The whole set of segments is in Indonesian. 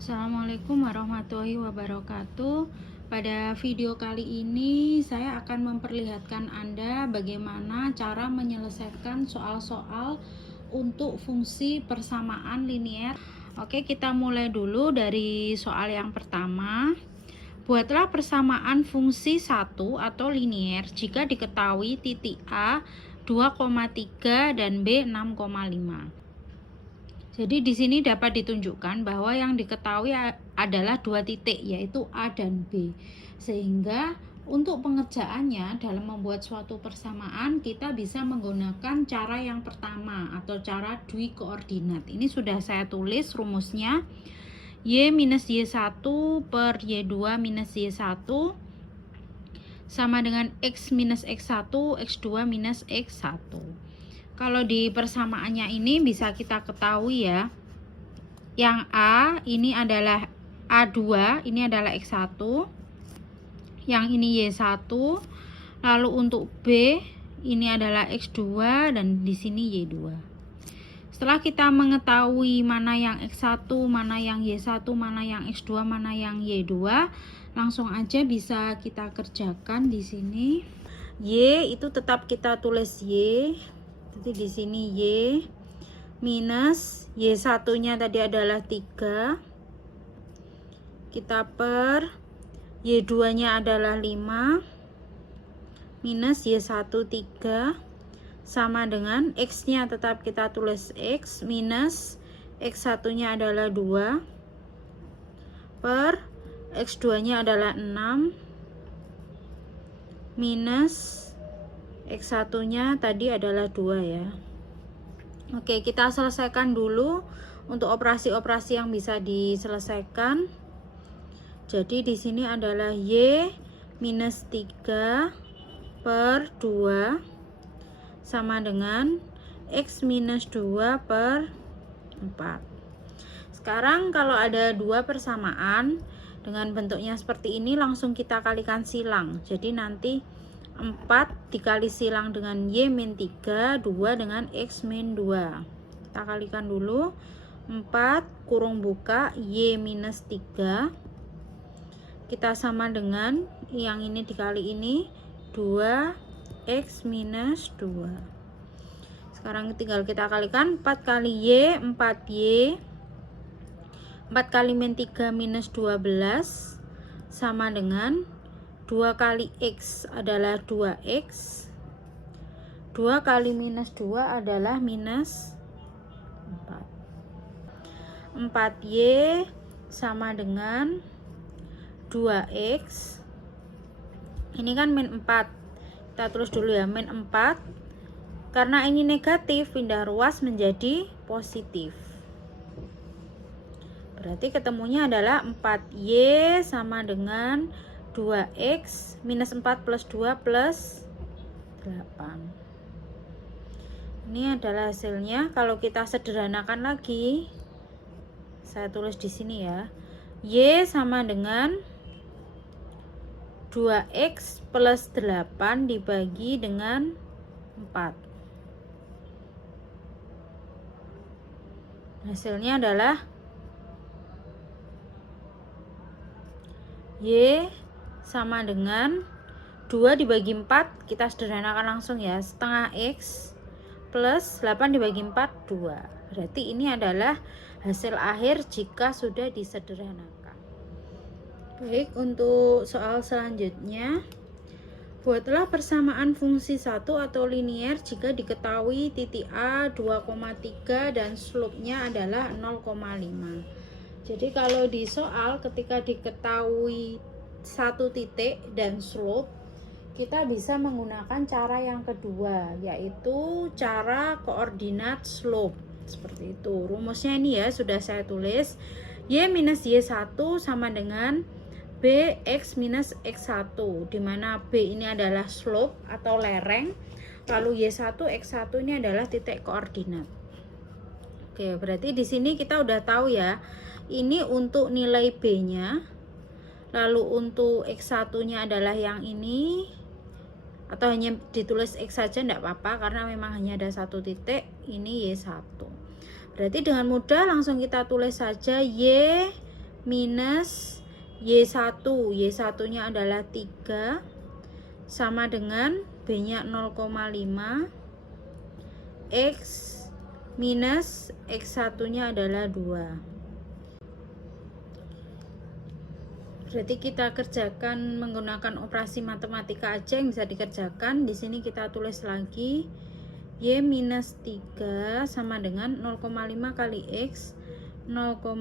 Assalamualaikum warahmatullahi wabarakatuh. Pada video kali ini saya akan memperlihatkan Anda bagaimana cara menyelesaikan soal-soal untuk fungsi persamaan linier. Oke, kita mulai dulu dari soal yang pertama. Buatlah persamaan fungsi 1 atau linier jika diketahui titik A 2,3 dan B 6,5. Jadi di sini dapat ditunjukkan bahwa yang diketahui adalah dua titik, yaitu A dan B. Sehingga untuk pengerjaannya dalam membuat suatu persamaan kita bisa menggunakan cara yang pertama atau cara dwi koordinat. Ini sudah saya tulis rumusnya. Y minus Y1 per Y2 minus Y1 sama dengan X minus X1, X2 minus X1. Kalau di persamaannya ini bisa kita ketahui ya, yang A ini adalah A2, ini adalah X1, yang ini Y1, lalu untuk B ini adalah X2 dan di sini Y2. Setelah kita mengetahui mana yang X1, mana yang Y1, mana yang X2, mana yang Y2, langsung aja bisa kita kerjakan di sini. Y itu tetap kita tulis Y. Jadi di sini Y minus Y1-nya tadi adalah 3. Kita per Y2-nya adalah 5 minus Y1 3 sama dengan X-nya tetap kita tulis X minus X1-nya adalah 2 per X2-nya adalah 6 minus X1-nya tadi adalah 2 ya. Oke, kita selesaikan dulu untuk operasi-operasi yang bisa diselesaikan. Jadi di sini adalah Y minus 3 per 2 sama dengan X minus 2 per 4. Sekarang kalau ada dua persamaan dengan bentuknya seperti ini, langsung kita kalikan silang. Jadi nanti 4 dikali silang dengan Y min 3, 2 dengan X min 2. Kita kalikan dulu. 4 kurung buka Y minus 3. Kita sama dengan yang ini dikali ini 2 X minus 2. Sekarang tinggal kita kalikan 4 kali Y 4Y. 4 kali min 3 minus 12 sama dengan 2 kali X adalah 2X. 2 kali minus 2 adalah minus 4. 4Y sama dengan 2X. Ini kan min 4. Kita tulis dulu ya, min 4. Karena ini negatif, pindah ruas menjadi positif. Berarti ketemunya adalah 4Y sama dengan 2X minus 4 plus 2 plus 8. Ini adalah hasilnya. Kalau kita sederhanakan lagi, saya tulis di sini ya. Y sama dengan 2X plus 8 dibagi dengan 4. Hasilnya adalah Y sama dengan 2 dibagi 4, kita sederhanakan langsung ya, setengah X plus 8 dibagi 4, 2. Berarti ini adalah hasil akhir jika sudah disederhanakan. Baik, untuk soal selanjutnya, buatlah persamaan fungsi 1 atau linier jika diketahui titik A 2,3 dan slope-nya adalah 0,5. Jadi kalau di soal ketika diketahui satu titik dan slope, kita bisa menggunakan cara yang kedua, yaitu cara koordinat slope. Seperti itu. Rumusnya ini ya sudah saya tulis. Y minus Y1 sama dengan BX minus X1, dimana B ini adalah slope atau lereng, lalu Y1 X1 ini adalah titik koordinat. Oke, berarti di sini kita udah tahu ya, ini untuk nilai B-nya, lalu untuk X1-nya adalah yang ini, atau hanya ditulis X saja enggak apa-apa karena memang hanya ada satu titik, ini Y1. Berarti dengan mudah langsung kita tulis saja Y minus Y1. Y1 nya adalah 3 sama dengan B nya 0,5 X minus X1 nya adalah 2. Berarti kita kerjakan menggunakan operasi matematika aja yang bisa dikerjakan. Di sini kita tulis lagi Y minus 3 sama dengan 0,5 kali X 0,5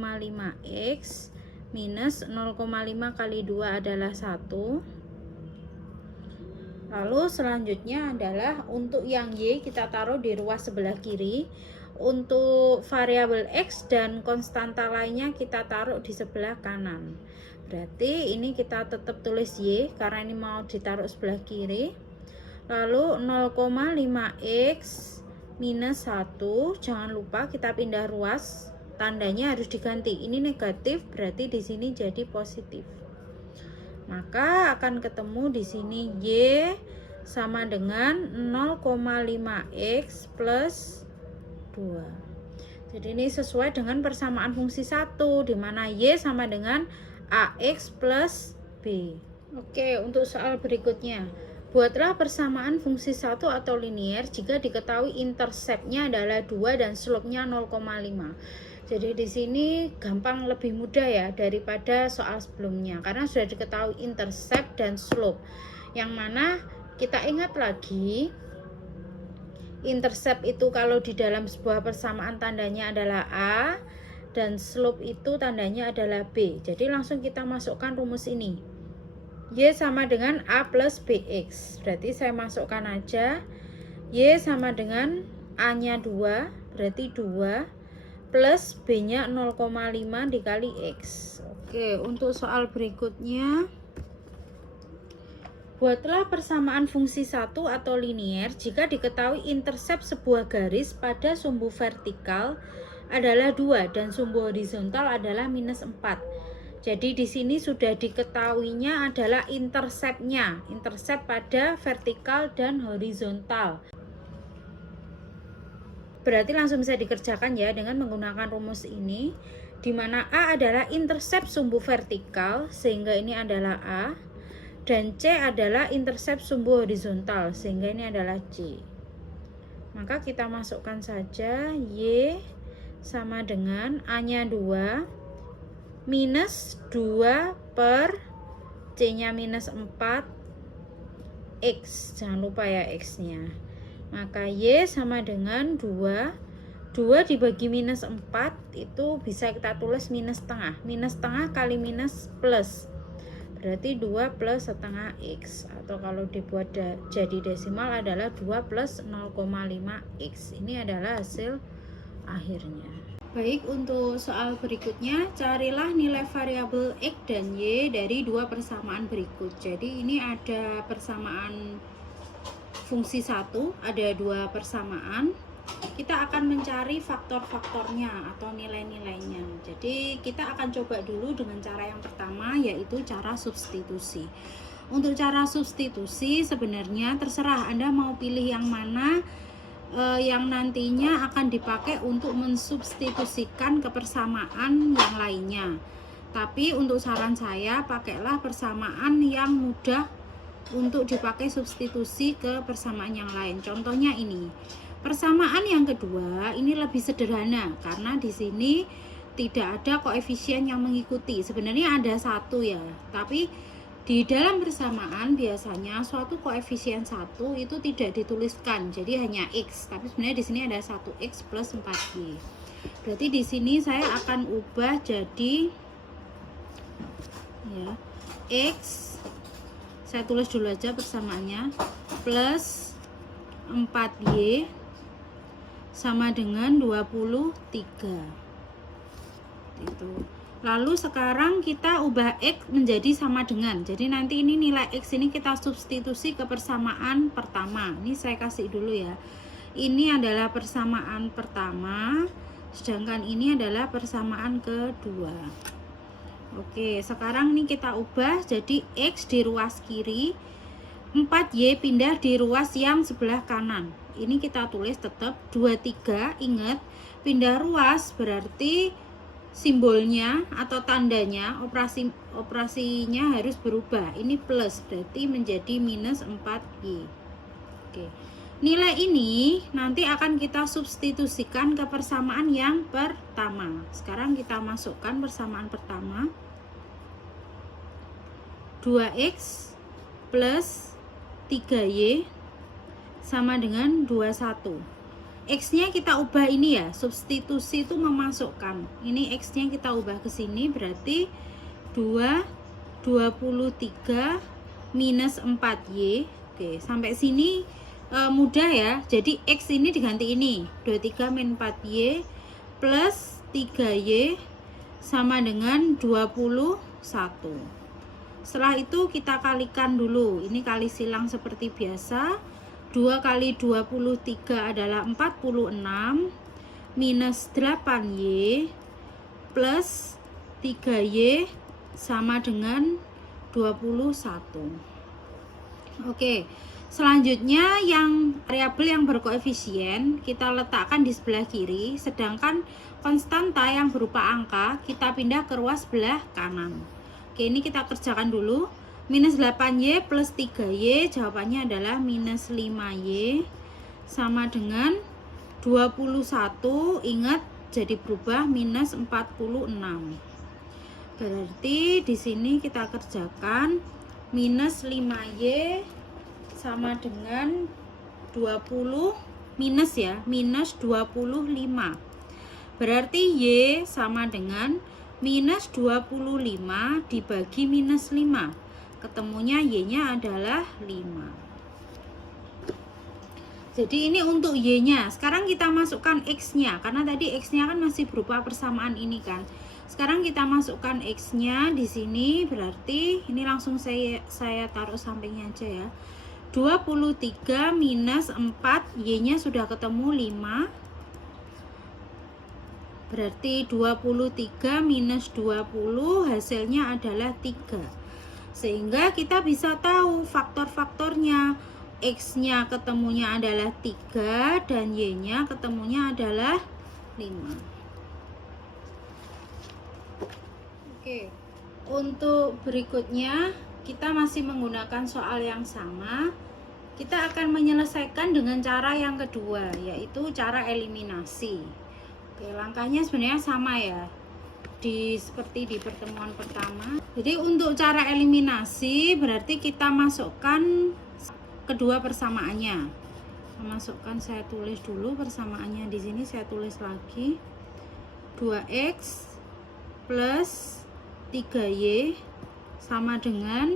X minus 0,5 kali 2 adalah 1. Lalu selanjutnya adalah untuk yang Y kita taruh di ruas sebelah kiri. Untuk variabel X dan konstanta lainnya kita taruh di sebelah kanan. Berarti ini kita tetap tulis Y karena ini mau ditaruh sebelah kiri. Lalu 0,5X minus 1. Jangan lupa kita pindah ruas. Tandanya harus diganti. Ini negatif, berarti di sini jadi positif. Maka akan ketemu di sini Y sama dengan 0,5X plus 2. Jadi ini sesuai dengan persamaan fungsi 1, di mana Y sama dengan AX plus B. Oke, untuk soal berikutnya. Buatlah persamaan fungsi 1 atau linier jika diketahui interceptnya adalah 2 dan slope-nya 0,5. Jadi di sini gampang, lebih mudah ya daripada soal sebelumnya karena sudah diketahui intercept dan slope. Yang mana kita ingat lagi, intercept itu kalau di dalam sebuah persamaan tandanya adalah A dan slope itu tandanya adalah B. Jadi langsung kita masukkan rumus ini. Y sama dengan A plus BX. Berarti saya masukkan aja Y sama dengan A nya 2, berarti 2 plus B nya 0,5 dikali X. Oke, untuk soal berikutnya, buatlah persamaan fungsi 1 atau linier jika diketahui intercept sebuah garis pada sumbu vertikal adalah 2 dan sumbu horizontal adalah minus 4. Jadi di sini sudah diketahuinya adalah interceptnya, intercept pada vertikal dan horizontal. Berarti langsung bisa dikerjakan ya dengan menggunakan rumus ini, di mana A adalah intercept sumbu vertikal sehingga ini adalah A, dan C adalah intercept sumbu horizontal sehingga ini adalah C. Maka kita masukkan saja Y sama dengan A nya 2 minus 2 per C nya minus 4 X, jangan lupa ya X nya. Maka Y sama dengan 2 dibagi minus 4 itu bisa kita tulis minus setengah. Minus setengah kali minus plus, berarti 2 plus setengah X, atau kalau dibuat jadi desimal adalah 2 plus 0,5 X. Ini adalah hasil akhirnya. Baik, untuk soal berikutnya, carilah nilai variabel X dan Y dari dua persamaan berikut. Jadi ini ada persamaan fungsi 1, ada dua persamaan. Kita akan mencari faktor-faktornya atau nilai-nilainya. Jadi kita akan coba dulu dengan cara yang pertama, yaitu cara substitusi. Untuk cara substitusi sebenarnya terserah Anda mau pilih yang mana yang nantinya akan dipakai untuk mensubstitusikan ke persamaan yang lainnya. Tapi untuk saran saya, pakailah persamaan yang mudah untuk dipakai substitusi ke persamaan yang lain. Contohnya ini. Persamaan yang kedua ini lebih sederhana karena di sini tidak ada koefisien yang mengikuti. Sebenarnya ada satu ya, tapi di dalam persamaan biasanya suatu koefisien 1 itu tidak dituliskan, jadi hanya X. Tapi sebenarnya di sini ada 1X plus 4Y. Berarti di sini saya akan ubah jadi ya X. Saya tulis dulu aja persamaannya, plus 4Y sama dengan 23. Itu. Lalu sekarang kita ubah X menjadi sama dengan. Jadi nanti ini nilai X ini kita substitusi ke persamaan pertama. Ini saya kasih dulu ya. Ini adalah persamaan pertama, sedangkan ini adalah persamaan kedua. Oke, sekarang ini kita ubah jadi X di ruas kiri, 4Y pindah di ruas yang sebelah kanan. Ini kita tulis tetap 23, ingat pindah ruas berarti simbolnya atau tandanya operasinya harus berubah. Ini plus berarti menjadi minus 4Y. Oke. Nilai ini nanti akan kita substitusikan ke persamaan yang pertama. Sekarang kita masukkan persamaan pertama. 2x plus 3y sama dengan 21. X nya kita ubah ini ya, substitusi itu memasukkan. Ini X nya kita ubah ke sini, berarti 23 minus 4Y. Oke, sampai sini mudah ya. Jadi X ini diganti ini, 23 min 4Y plus 3Y sama dengan 21. Setelah itu kita kalikan dulu. Ini kali silang seperti biasa. 2 kali 23 adalah 46 minus 8Y plus 3Y sama dengan 21. Oke, selanjutnya yang variabel yang berkoefisien kita letakkan di sebelah kiri, sedangkan konstanta yang berupa angka kita pindah ke ruas sebelah kanan. Oke, ini kita kerjakan dulu. Minus 8Y plus 3Y, jawabannya adalah minus 5Y sama dengan 21. Ingat, jadi berubah minus 46. Berarti di sini kita kerjakan minus 5Y sama dengan 20 minus ya, minus 25. Berarti Y sama dengan minus 25 dibagi minus 5. Ketemunya Y-nya adalah 5. Jadi ini untuk Y-nya. Sekarang kita masukkan X-nya, karena tadi X-nya kan masih berupa persamaan ini kan. Sekarang kita masukkan X-nya di sini, berarti ini langsung saya taruh sampingnya aja ya. 23 minus 4, Y-nya sudah ketemu 5. Berarti 23 minus 20 hasilnya adalah 3. Sehingga kita bisa tahu faktor-faktornya. X-nya ketemunya adalah 3 dan Y-nya ketemunya adalah 5. Oke. Untuk berikutnya kita masih menggunakan soal yang sama. Kita akan menyelesaikan dengan cara yang kedua, yaitu cara eliminasi. Oke, langkahnya sebenarnya sama ya. Seperti di pertemuan pertama. Jadi untuk cara eliminasi berarti kita masukkan kedua persamaannya. Saya tulis dulu persamaannya di sini, saya tulis lagi. 2x plus 3y sama dengan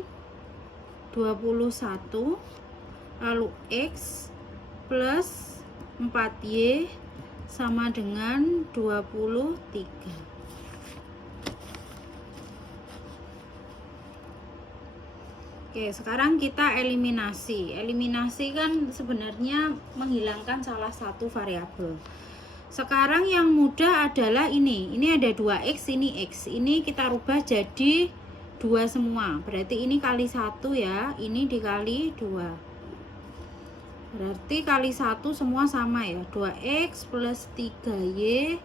21, lalu x plus 4y sama dengan 23. Oke, sekarang kita eliminasi. Eliminasi kan sebenarnya menghilangkan salah satu variabel. Sekarang yang mudah adalah ini. Ini ada 2x, ini x. Ini kita rubah jadi 2 semua. Berarti ini kali 1 ya. Ini dikali 2. Berarti kali 1 semua sama ya. 2x plus 3y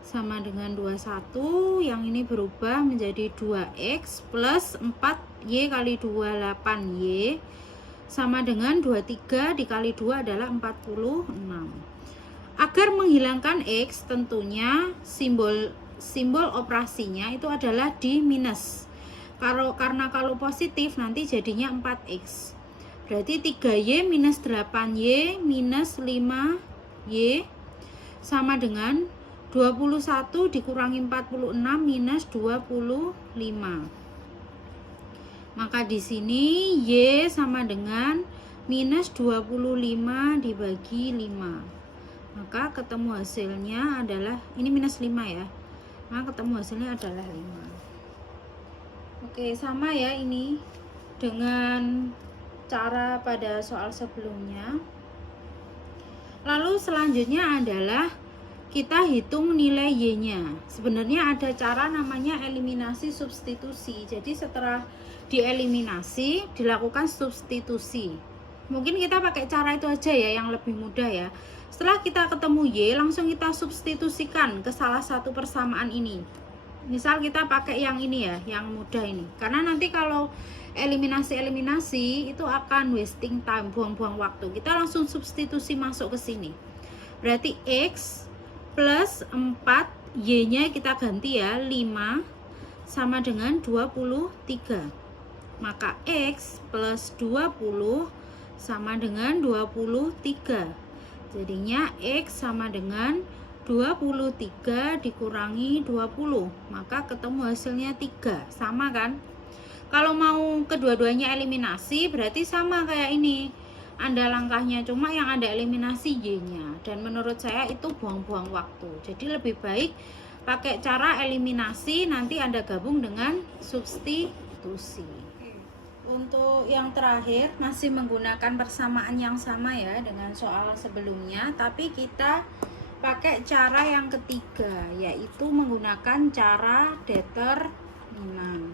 sama dengan 21. Yang ini berubah menjadi 2x plus 4y kali 2 8y sama dengan 23 dikali 2 adalah 46. Agar menghilangkan x tentunya simbol operasinya itu adalah di minus. Karena kalau positif nanti jadinya 4x. Berarti 3y minus 8y minus 5y sama dengan 21 dikurangi 46 minus 25. Maka di sini Y sama dengan minus 25 dibagi 5. Maka ketemu hasilnya adalah, ini minus 5 ya. Maka ketemu hasilnya adalah 5. Oke, sama ya ini dengan cara pada soal sebelumnya. Lalu selanjutnya adalah kita hitung nilai Y-nya. Sebenarnya ada cara namanya eliminasi substitusi. Jadi setelah dieliminasi dilakukan substitusi. Mungkin kita pakai cara itu aja ya, yang lebih mudah ya. Setelah kita ketemu Y, langsung kita substitusikan ke salah satu persamaan ini. Misal kita pakai yang ini ya, yang mudah ini. Karena nanti kalau eliminasi itu akan wasting time, buang-buang waktu. Kita langsung substitusi masuk ke sini. Berarti X plus 4, Y-nya kita ganti ya, 5 sama dengan 23. Maka X plus 20 sama dengan 23. Jadinya X sama dengan 23 dikurangi 20, maka ketemu hasilnya 3. Sama kan? Kalau mau kedua-duanya eliminasi berarti sama kayak ini. Ada langkahnya, cuma yang ada eliminasi Y-nya. Dan menurut saya itu buang-buang waktu. Jadi lebih baik pakai cara eliminasi, nanti Anda gabung dengan substitusi. Untuk yang terakhir masih menggunakan persamaan yang sama ya dengan soal sebelumnya, tapi kita pakai cara yang ketiga, yaitu menggunakan cara determinan.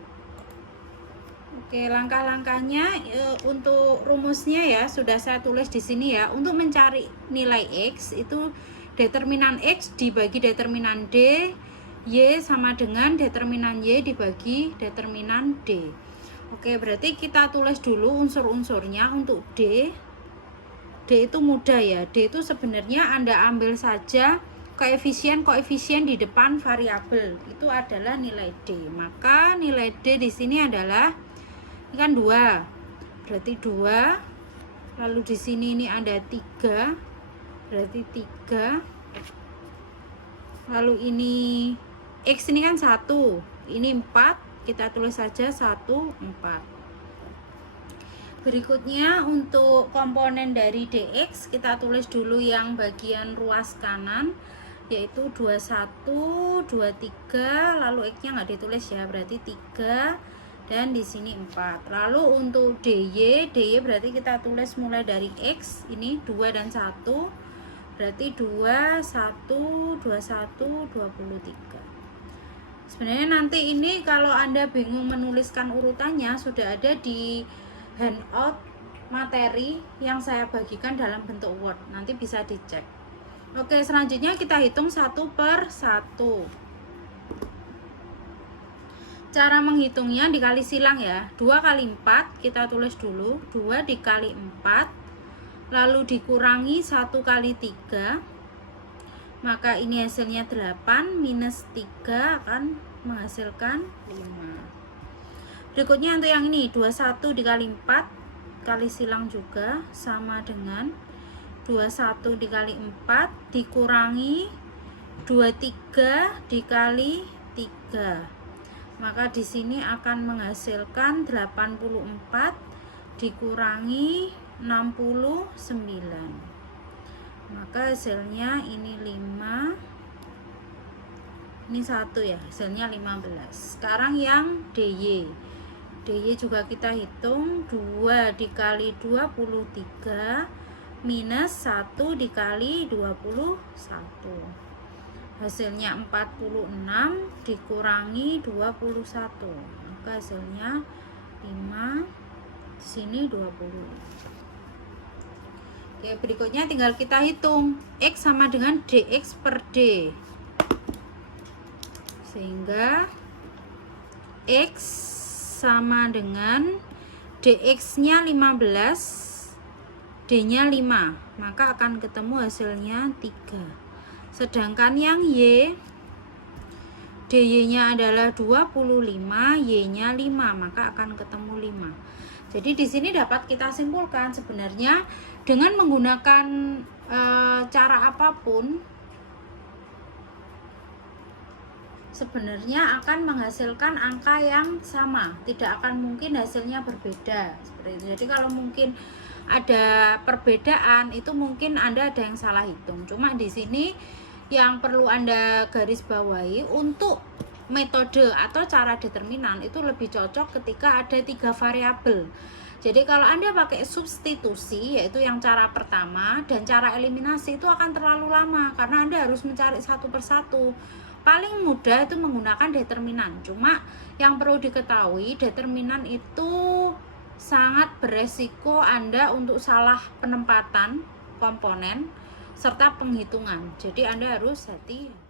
Oke, langkah-langkahnya untuk rumusnya ya sudah saya tulis di sini ya. Untuk mencari nilai X itu determinan X dibagi determinan D, Y sama dengan determinan Y dibagi determinan D. Oke, berarti kita tulis dulu unsur-unsurnya. Untuk D itu mudah ya. D itu sebenarnya Anda ambil saja koefisien di depan variabel. Itu adalah nilai D. Maka nilai D di sini adalah, ini kan 2. Berarti 2. Lalu di sini ini ada 3. Berarti 3. Lalu ini X ini kan 1. Ini 4. Kita tulis saja 1, 4. Berikutnya untuk komponen dari DX kita tulis dulu yang bagian ruas kanan, yaitu 21, 23, lalu X-nya nggak ditulis ya, berarti 3, dan di sini 4. Lalu untuk DY berarti kita tulis mulai dari X, ini 2 dan 1, berarti 2, 1, 21, 23. Sebenarnya nanti ini kalau Anda bingung menuliskan urutannya sudah ada di handout materi yang saya bagikan dalam bentuk Word, nanti bisa dicek. Oke, selanjutnya kita hitung 1 per 1. Cara menghitungnya dikali silang ya. 2 kali 4 kita tulis dulu, 2 dikali 4 lalu dikurangi 1 kali 3, maka ini hasilnya 8 minus 3 akan menghasilkan 5. Berikutnya untuk yang ini 21 dikali 4 kali silang juga sama dengan 21 dikali 4 dikurangi 23 dikali 3. Maka di sini akan menghasilkan 84 dikurangi 69. Maka hasilnya ini 5, ini 1 ya, hasilnya 15. Sekarang yang DY juga kita hitung, 2 dikali 23 minus 1 dikali 21, hasilnya 46 dikurangi 21, maka hasilnya 5, sini 20. Oke, berikutnya tinggal kita hitung X sama dengan DX per D, sehingga X sama dengan DX nya 15, D nya 5, maka akan ketemu hasilnya 3. Sedangkan yang Y, DY nya adalah 25, Y nya 5, maka akan ketemu 5. Jadi di sini dapat kita simpulkan sebenarnya dengan menggunakan cara apapun sebenarnya akan menghasilkan angka yang sama, tidak akan mungkin hasilnya berbeda seperti itu. Jadi kalau mungkin ada perbedaan itu mungkin Anda ada yang salah hitung. Cuma di sini yang perlu Anda garis bawahi, untuk metode atau cara determinan itu lebih cocok ketika ada 3 variabel. Jadi kalau Anda pakai substitusi, yaitu yang cara pertama, dan cara eliminasi itu akan terlalu lama karena Anda harus mencari satu persatu. Paling mudah itu menggunakan determinan. Cuma yang perlu diketahui, determinan itu sangat beresiko Anda untuk salah penempatan komponen serta penghitungan. Jadi Anda harus hati-hati.